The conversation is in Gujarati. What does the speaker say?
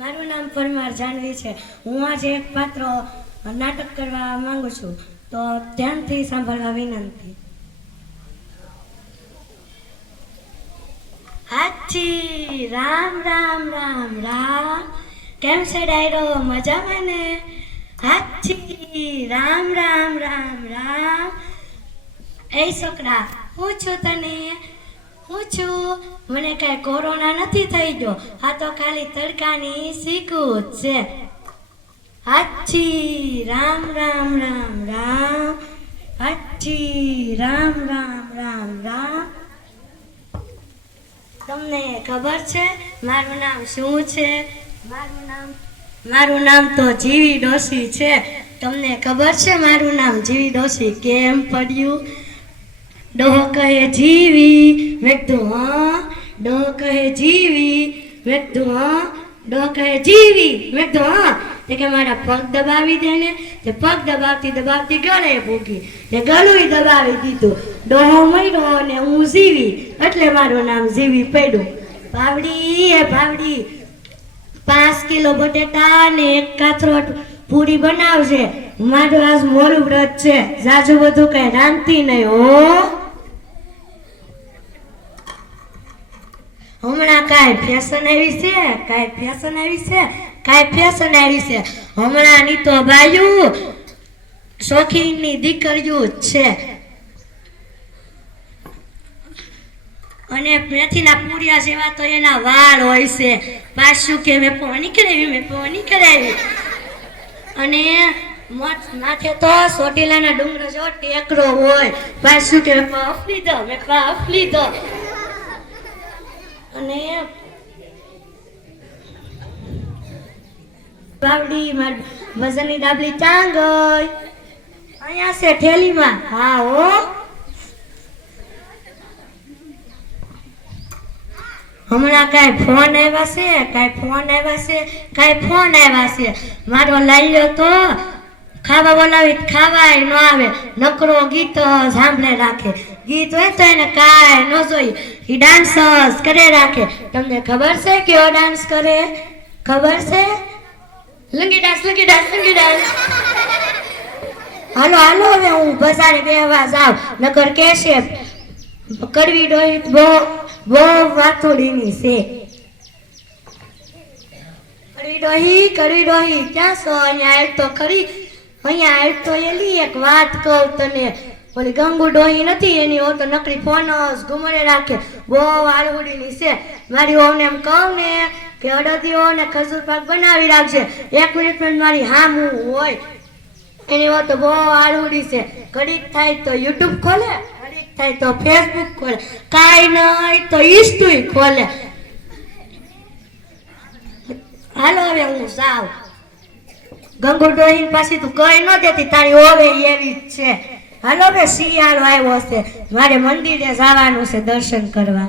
મારું નામ પરમાર જાનવી છે. હું આજે એક પાત્ર નાટક કરવા માંગુ છું, તો ધ્યાનથી સાંભળવા વિનંતી. હાજી રામ રામ રામ રામ. કેમ છે ડાયરો? મજામાં ને? હાજી રામ રામ રામ રામ. એ છોકરા, હું છું તને? હું છું? મને કાંઈ કોરોના નથી થઈ ગયો. આ તો ખાલી તડકાની શીખું જ છે. હાજી રામ રામ રામ રામ. હાજી રામ રામ રામ રામ. તમને ખબર છે મારું નામ શું છે? મારું નામ તો જીવી ડોશી છે. તમને ખબર છે મારું નામ જીવી ડોશી કેમ પડ્યું? ડોહ કહે જીવી, મેં કીધું હા. ડોહ કહે જીવી, મેં કીધું હા. ડોહ કહે જીવી, મેં કીધું હા. તે કે મારા પગ દબાવી દે ને. તે પગ દબાવતી દબાવતી ગળે ભૂગી, ને ગળું દબાવી દીધું. ડોહો મર્યો ને હું જીવી, એટલે મારું નામ જીવી પડ્યું. ભાવડી એ ભાવડી, 5 કિલો બટેટા ને 1 કાથરોટ પૂરી બનાવજે. મારું આજ મોડું વ્રત છે. જાજુ બધું કઈ રાંધતી નહીં હો. હમણાં કાંઈ ફેશન આવી છે? કાંઈ ફેશન આવી છે? કાંઈ ફેશન આવી છે? હમણાંની તો બાયું શોખીનની દીકરીઓ જ છે. અને મેથીના પૂરિયા જેવા તો એના વાળ હોય છે. પાછું કે મેં પોની કરાવી. અને માથે તો સોટીલાના ડુંગર જો ટેકરો હોય. પાછું કે મેં પાફ લીધો. અને બાવડી મારી વજનની ડાબલી ચાંગ અહીંયા છે ઠેલીમાં. હા હો. હમણાં કાંઈ ફોન આવ્યા છે? મારો લાલ્યો તો ખાવા બોલાવી ખાવાય ન આવે, નકરો ગીત સાંભળે રાખે. ગીત હોય તો એને કાંઈ ન જોઈએ, એ ડાન્સ કરે રાખે. તમને ખબર છે કેવો ડાન્સ કરે? ખબર છે? લંગી ડાન્સ. હાલો હવે હું બજારે બેહવા જાઉં, નકર કેશે કડવી ડોહી બહુ વાતોડીની છે. કડવી ડોહી ક્યાં છો? અહીંયા આવ તો ખરી. અહીંયા આવ તો એલી એક વાત કહું તને. ઓલી ગંગુ ડોહી નથી એની ઓ તો નકરી ફોન જ ઘુમડે રાખે. બહુ આળુડીની છે. મારી ઓને એમ કહું ને કે અડદીઓ ને ખજૂર પાક બનાવી રાખજે, 1 મિનિટ મારી હામું હોય. એની ઓ તો બહુ આળુડી છે. ઘડીક થાય તો યુટ્યુબ ખોલે, ઘડીક થાય તો ફેસબુક ખોલે, કાંઈ નહીં તો ઇન્સ્ટા ખોલે. હાલો હવે હું જાઉં. ગંગુ ડોહી પાછી તું કઈ ન દેતી, તારી ઓવે એવી જ છે. હાલો હવે શિયાળો આવ્યો છે, મારે મંદિરે જવાનું છે દર્શન કરવા.